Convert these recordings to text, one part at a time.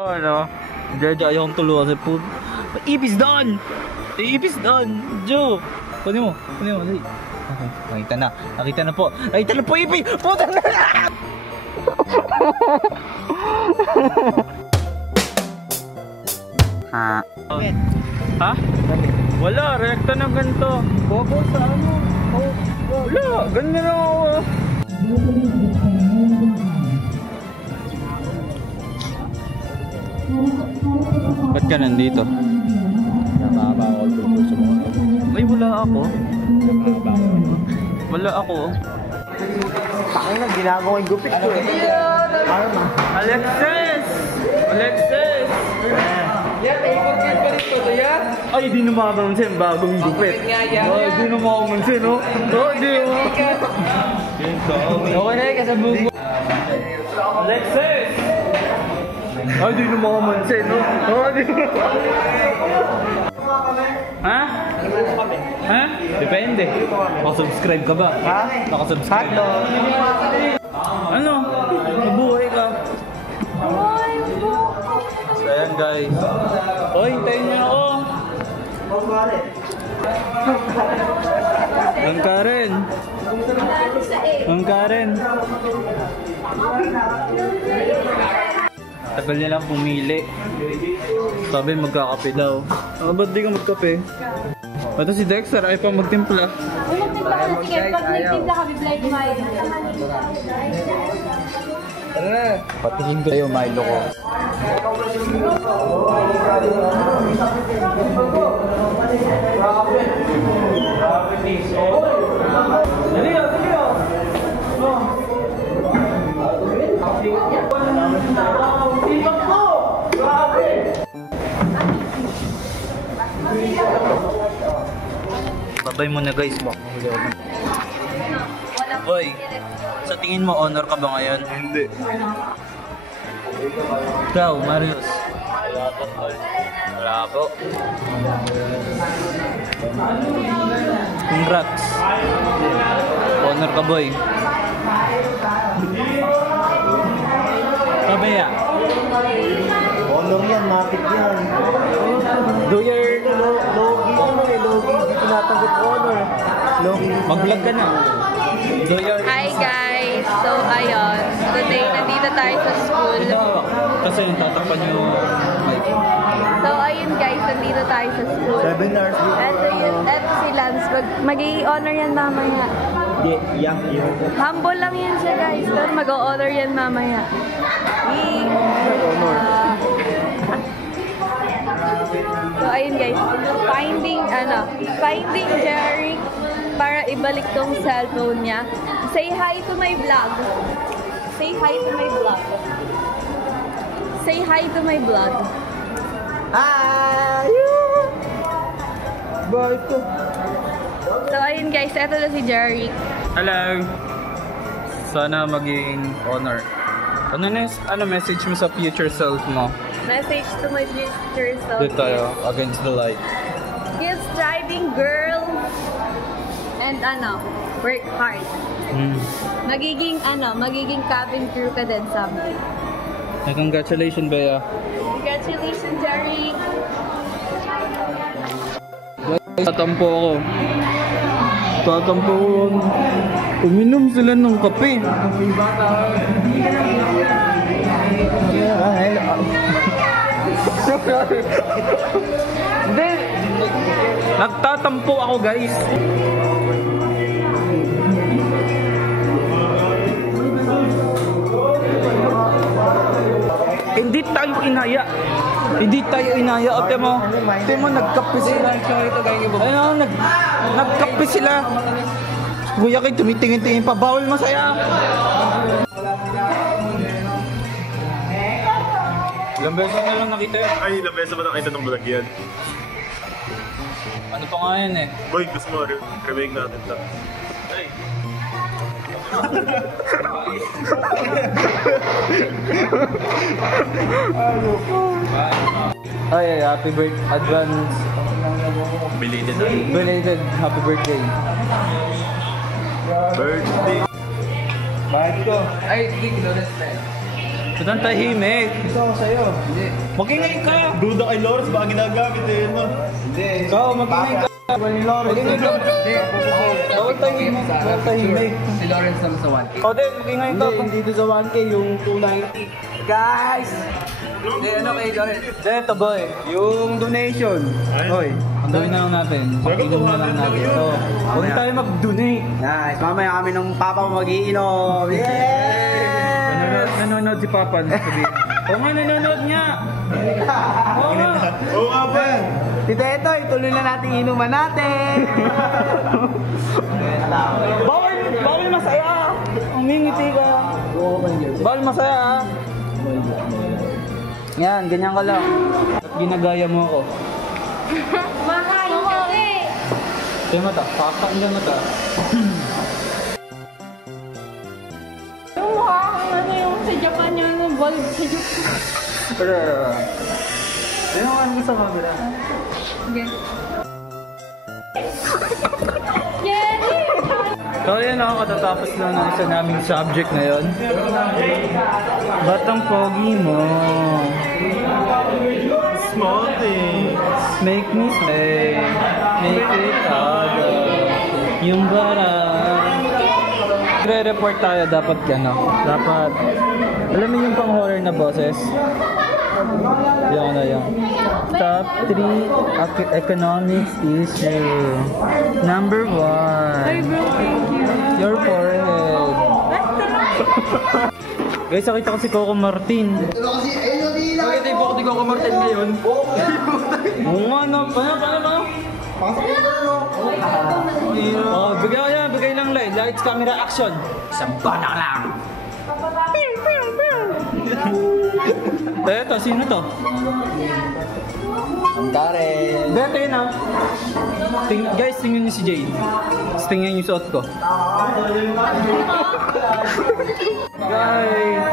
Ano? Diyan ayokong tulungan kasi po. Ipis doon! Ipis doon! Joe! Kunin mo. Dali. Okay. Nakita na po. Ipis! Puta na! Ha? Ha? Wala, rekta na ganito. Bobo sa ano? Oh, wala, ganyan na ako. Ba't ka nandito? Nakakaba ako tungkol sa mga Ay, wala ako. Wala ako. Pakay na, ginagawa yung gupit ko eh. Alexis! Yan, ikot-ikot pa rin to, yan. Ay, di na makamansin, bagong gupit. Ay, di na makamansin, no? Di mo. Okay na, kasabog mo. Alexis! Ay, di na makamansin, no? Di mo. Ha? Ha? Depende. Nakasubscribe ka ba? Ha? Nakasubscribe. Ano? Nabuhay ka. So, ayan guys. O, hintayin niyo ako. Ang Karen. Tagal niya lang pumili. Sabi magkakape daw. Ba't di ka magkape? Ito si Dexter ay pa magtimpla. Magtimpla ka na, sige. Pag nagtimpla ka, biblay kumain. Tara. Patingin ko yung Milo ko. Babay mo na guys. Boy, sa tingin mo honor ka ba ngayon? Hindi. Ikaw, Marius. Wala po. Congrats. Honor ka boy. Kabaya. Honor yan, mapit yan. Do your... Logi ano eh, Logi. Hindi tinatanggap honor. Logi. Mag-vlog ka na. Do your... Hi guys! So ayun, today nandito tayo sa school. Kasi yung tatakpan yung mic. So ayun guys, nandito tayo sa school. 7 hours dito. Eto si Lance, mag-i-honor yan mamaya. Hindi, yan. Humble lang yan siya guys, pero mag-o-honor yan mamaya. So ayun guys, finding Jerry para ibalik tong cellphone niya. Say hi to my vlog. Say hi to my vlog. Say hi to my vlog. Hi! Bakit ko? So ayun guys, eto na si Jerry. Hello! Sana maging honor. Ano message mo sa future self mo? Message to my future self. Dito tayo, against the light. Keep striving, girl. And work hard. Magiging cabin crew ka din someday. Congratulations, Bea. Congratulations, Jerry. Tatampo ako. Uminom sila ng kape. Hindi. Nagtatampo ako, guys. Hindi tayo inaya. Ate mo, nagkape sila. Ayun, nagkape sila. Kuya kayo, tumitingin-tingin pa. Bawal masaya. Ilang beses na lang nakita yun. Ay, ilang beses ba nakita ng vlog yan? Ano pa nga yan eh? Boy, gusto mo, remake natin ito. Ay! Ay, happy birthday, advance. Belated happy birthday. Birthday! Bakit ko? Ay, hindi, kinulas na eh. Ba't ang tahimik? Gusto ko sa'yo. Hindi. Mag-ingay ka! Duda kay Lawrence, baka ginagamit eh. No? Hindi. Ikaw, mag-ingay ka! Ni Lawrence. Mag-ingay ka! Bawal tahimik. Bawal tahimik. Si Lawrence naman sa 1K. Ikaw din, mag-ingay ka! Hindi, dito sa 1K, yung 290. Guys! Hindi, ano kay Lawrence? Ito boy, Yung donation. Hoy. ang gawin na lang natin. Pag-inom na lang natin ito. Huwag na tayo mag-donate. Nice. Mamaya kami ng papa mo mag-iinom. Yeah! Nanonood si Papa. Oo nga, nanonood niya. Oo nga. Oo nga ba? Tito Etoy, ituloy na natin inuman natin. Bawal masaya. Umingiti ka. Bawal masaya ha. Yan, ganyan ka lang. At ginagaya mo ako. Mahal kasi. Kaya mata, pakakailan mata. Yung mukha kang ano yung sa Japan yung bulb sa Japan. Yan ang ano sa camera. Okay. Jenny! So yan ako, katatapos lang ng isa naming subject ngayon. Batang pogi mo. Small thing. Make me stay. Make it harder. Yung bara. Re-report tayo dapat gano. Dapat. Alam mo yung pang horror na boses? Yan na yan. Top 3 economics issue. Number 1. Your forehead. Guys, nakita ko si Coco Martin. Bakit ay bukod ko Martin ngayon? Oo nga no. Paano? Oh, bigay lang light. Lights, camera, action. Samba na lang! Eto, sino to? Ang Karen. Beto yun ah. Guys, tingnan niyo si Jade. Tapos tingnan niyo yung suot ko. Guys!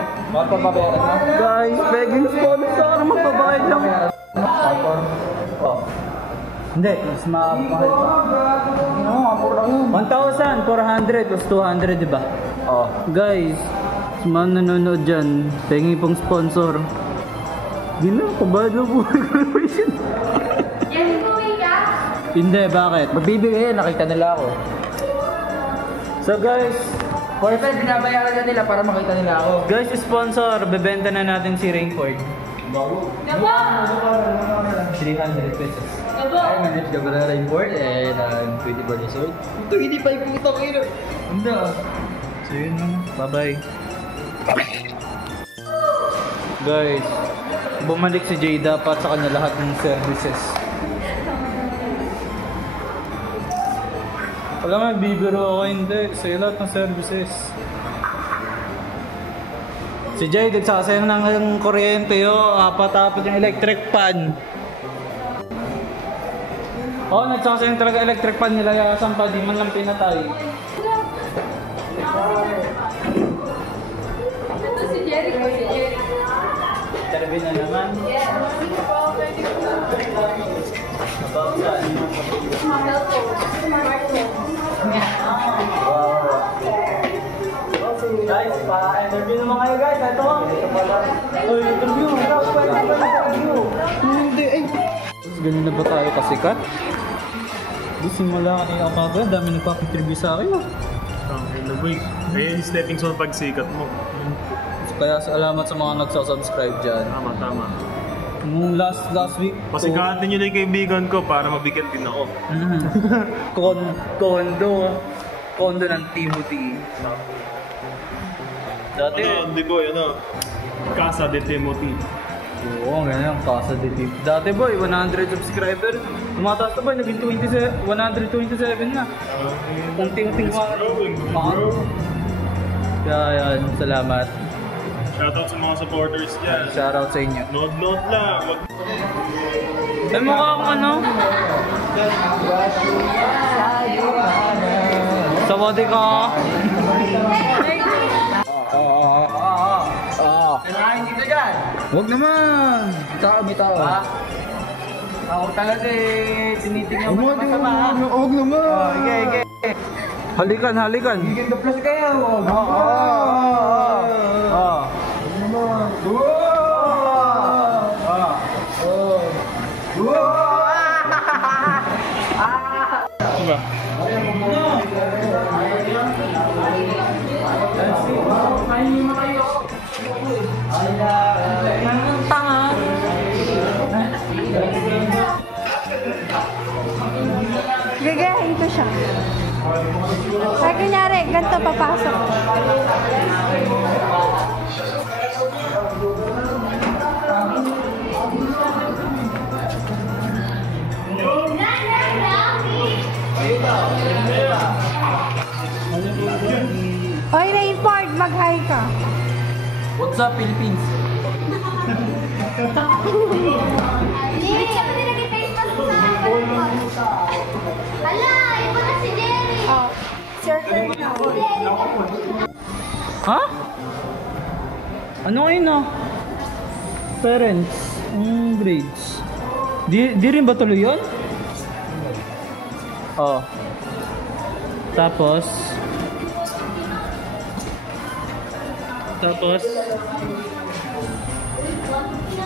Guys, begging sponsor. Magbabayad lang. Oh. Hindi, mas mahal pa. 1,400 plus 200, diba? Oh. Guys, sa mga nanonood dyan, pengi pong sponsor. Di na, kabayad na po. Yes, kuwi ka? Hindi, bakit? Magbibigay yan, nakita nila ako. So guys, Siyempre, binabayaran na nila para makita nila ako. guys, sponsor, bebenta na natin si Rainford. Gabo! 300 pesos. Gabo! Ay, manage ka ba na Rainboard? Eh, na 24 years old. Ito, hindi pa ipukita ko yun. Hindi. So yun lang. Bye-bye. Guys, bumalik si Jay dapat sa kanya lahat ng services. Wala nga, bibiro ako hindi. Sa'yo lahat ng services. Si Jay, nagsasayang ng kuryente apat-apat yung electric pan. Nagsasayang talaga electric pan nila. Yasan pa, di man lang pinatay. Ito si Jericho, si Jericho. Karabin na naman. Yes. About saan? Guys, pa-interview naman kayo guys. Ito. Uy, interview. Hindi eh. Ganun na ba tayo kasikat? Di simula kanina umaga, dami nagpap-interview sa akin. Okay na boy. Kaya yung stepping stone pagsikat mo. Kaya salamat sa mga nagsasubscribe dyan. Tama. Nung last week. Pasikatin nyo na yung kaibigan ko para mabigat din ako. Kondo ng Timothy. Dati. Hindi ko, Casa de Timothy. Oo, ganyan. Casa de Timothy. Dati boy, 100 subscriber. Tumataas na boy, naging 127 na. Unti-unting Kaya yan, salamat. Shoutout sa mga supporters dyan. Shoutout sa inyo. Note lang. Ay, mukha akong ano? Sawadi ka. Kailangan dito dyan. Huwag naman. May tao. Ha? Ako talaga tinitingnan mo naman sa mga. Huwag naman. Ige. Halikan. Giging plus kayo. Diba? Tanga. Gagayahin ko siya. Kaya kunyari, ganito papasok. Oy, Rainford, mag-hi ka. What's up, Philippines? Hala, iba na si Jerry. Oh, circle na. Ha? Ano kayo na? Parents, grades. Di rin ba tuloy yun? Oh. Tapos,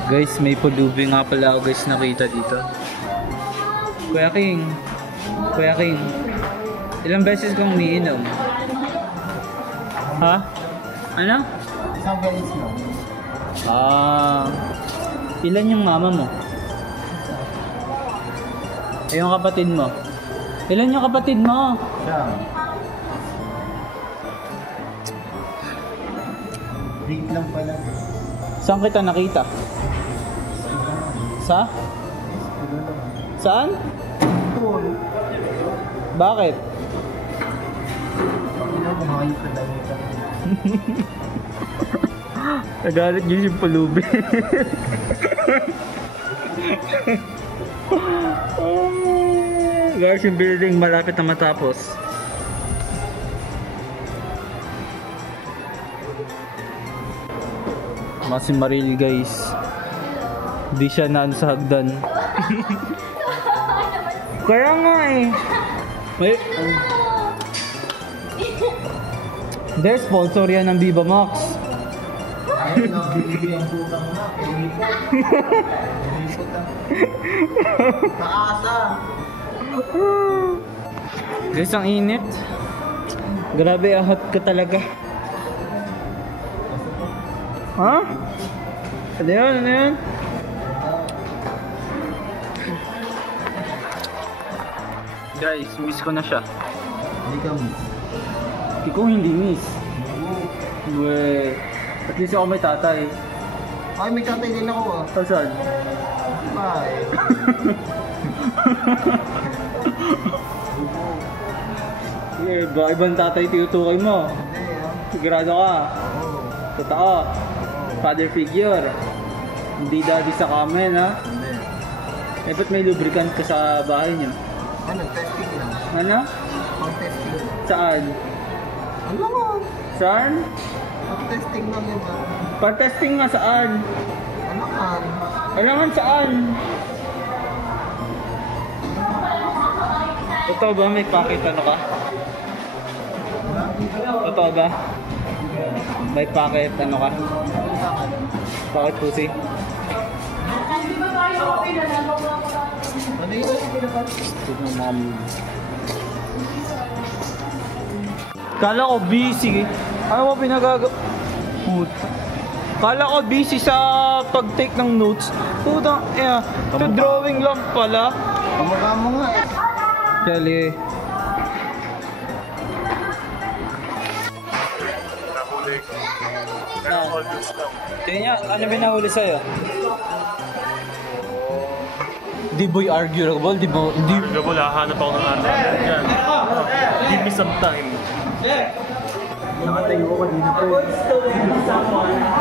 guys, may pulubi nga pala ako guys nakita dito. Kuya King, ilang beses kang umiinom? Ha? Ano? Isang beses lang. Ilan yung mama mo? Yung kapatid mo? Ilan yung kapatid mo? Siya. Date lang pala. Saan kita nakita? Sa? Saan? Cool. Bakit? Bumayo ka lang ito. Nagalit niyo yung pulubi. Guys, yung building malapit na matapos. Si Maril guys. Di siya naan sa hagdan. Kaya nga eh. May... Their sponsor yan ng Viva Max. Ay, nabibigyan ko lang na. Taasa. Guys, ang init. Grabe, ahot ka talaga. Ha? Ano yun? Ano yun? Guys, miss ko na siya. Hindi ka miss. Ikaw hindi miss. Weh. At least ako may tatay. Ay, may tatay din ako ah. Saan? Bye. Ba ibang tatay tinutukoy mo? Hindi ah. Sigurado ka? Oo. Totoo. Father figure. Hindi daddy sa kamen ha? Hindi. Eh ba't may lubricant ka sa bahay niyo? Ano, testing lang. Ano? Pang-testing lang. Saan? Ano nga? Saan? Pang-testing lang yun ah. Pa-testing nga saan? Ano ka? Alangan saan? Totoo ba may packet ano ka? Totoo ba? May packet ano ka? Packet pussy? Ano yun? Kala ko busy. Ano mo pinagaga... Puta. Kala ko busy sa pag-take ng notes. Puta, ito drawing lang pala. Kamukha mo nga eh. Kelly. Nahuli. Pero all goods lang. Tingnan, ano binahuli sa'yo? Di boy arguable, di bo... Di... Gabo, lahanap ako ng ano. Yan. Give me some time. Nakatayo ko kanina po.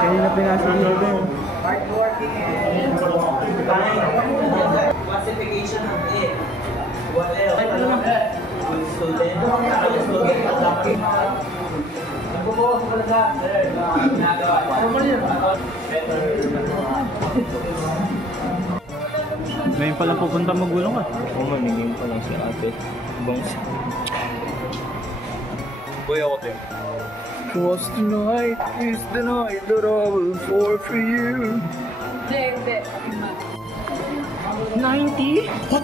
Kanina pinasa nyo din. Classification of it. What else? Good student. Good student. Adapting. Nagbubukas pala sa ginagawa. Ngayon pala pupunta magulong ka. Oo, maningin pa lang si ate. Bangs. Boy ako din. 'Cause tonight is the night that I will fall for you. Hindi. 90? What?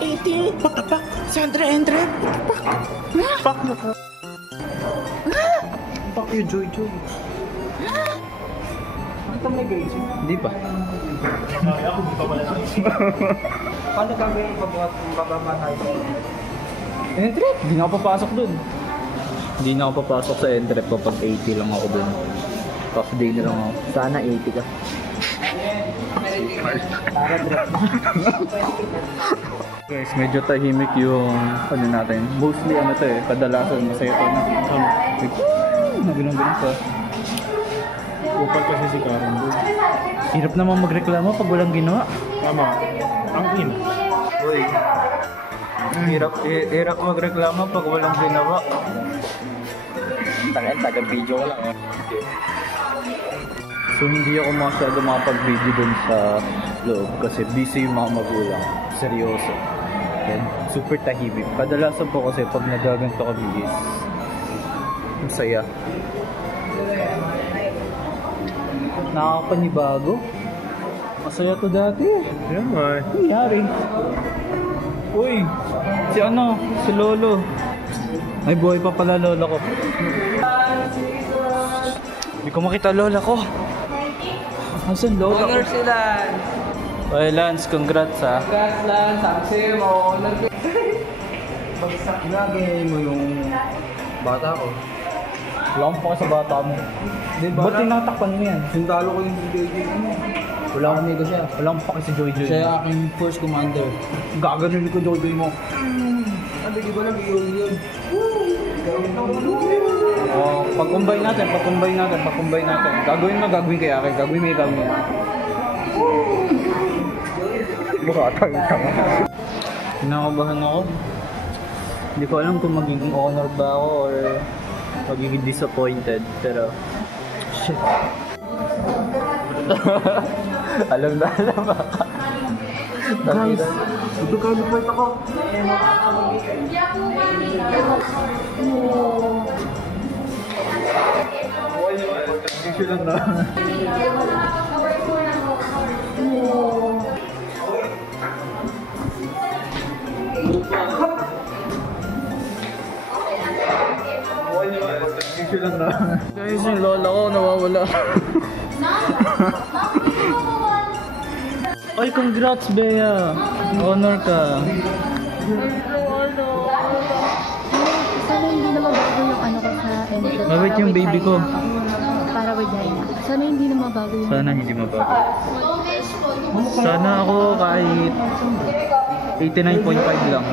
80? What the fuck? 100? Fuck na ka. Fuck you, Joy. Ito may grades yun? Hindi pa. Paano gagawin pag bababa tayo? Entrep? Hindi na ako papasok dun. Hindi na ako papasok sa entrep kapag 80 lang ako dun. Half day na lang ako. Sana 80 ka. Guys, medyo tahimik yung ano natin. Mostly ano to eh, kadalasan masaya to na. Ganun pa. Upal kasi si Karen doon. Hirap naman magreklamo pag walang ginawa. Tama. Ang ina. Uy. Hirap magreklamo pag walang ginawa. Taga-video ko lang. So hindi ako masyado makapag-video dun sa loob kasi busy yung mga magulang. Seryoso. And super tahimik. Kadalasan po kasi pag nagaganto kami is masaya. Nakakapanibago. Masaya to dati. Yan nga eh. Nangyari. Uy, si Lolo. Ay, buhay pa pala lola ko. Hindi ko makita lola ko. Asan lola ko? Honor sila. Oy, Lance, congrats ha. Congrats lang, saksi mo. Honor ka. Bagsak na, ganyan mo yung bata ko. Wala akong pa sa bata mo. Diba? Ba't tinatakpan mo yan? Sundalo ko yung JJ mo. Wala akong nito siya. Wala akong pa si Joy Joy. Siya yung aking first commander. Gaganon ko Joy Joy mo. Ano, di ba lang yun? Oh, pag-combine natin. Gagawin kay Aki. Gagawin mo. Bukatang tanga. Kinakabahan ako. Hindi ko alam kung magiging honor ba ako or magiging disappointed. Pero, shit. alam na. Guys, magkakalipat ako. Guys, yung lola ko nawawala. Ay, congrats, Bea. Honor ka. Sana hindi na mabago yung ano ko sa NSS. Mabait yung baby ko. Para vagina. Sana hindi na mabago yung... Sana hindi mabago. Sana ako kahit 89.5 lang.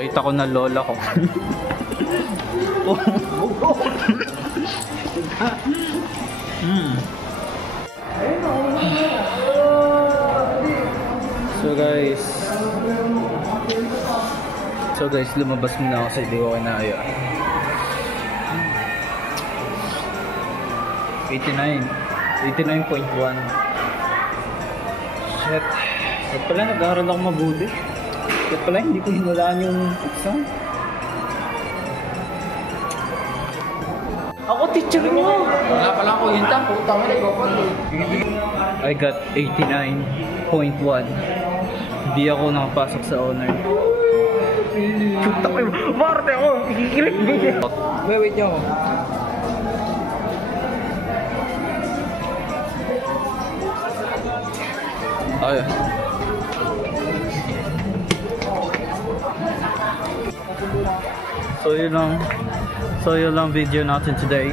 Nakita ko na lola ko. So guys, lumabas muna ako sa hindi ko kinaya. 89.1. Shit. Ba't pala nag-aaral ako mabuti? Ba't pala hindi ko hinulaan yung exam? Ako teacher nyo! Wala pala ako yun tam, puta mo na I got 89.1. Hindi ako nakapasok sa honor. Chuta ko yun! Marte ako! Ikikilig! Wait nyo. Ay. So yun lang video natin today.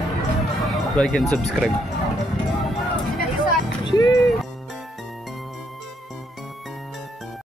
Like and subscribe.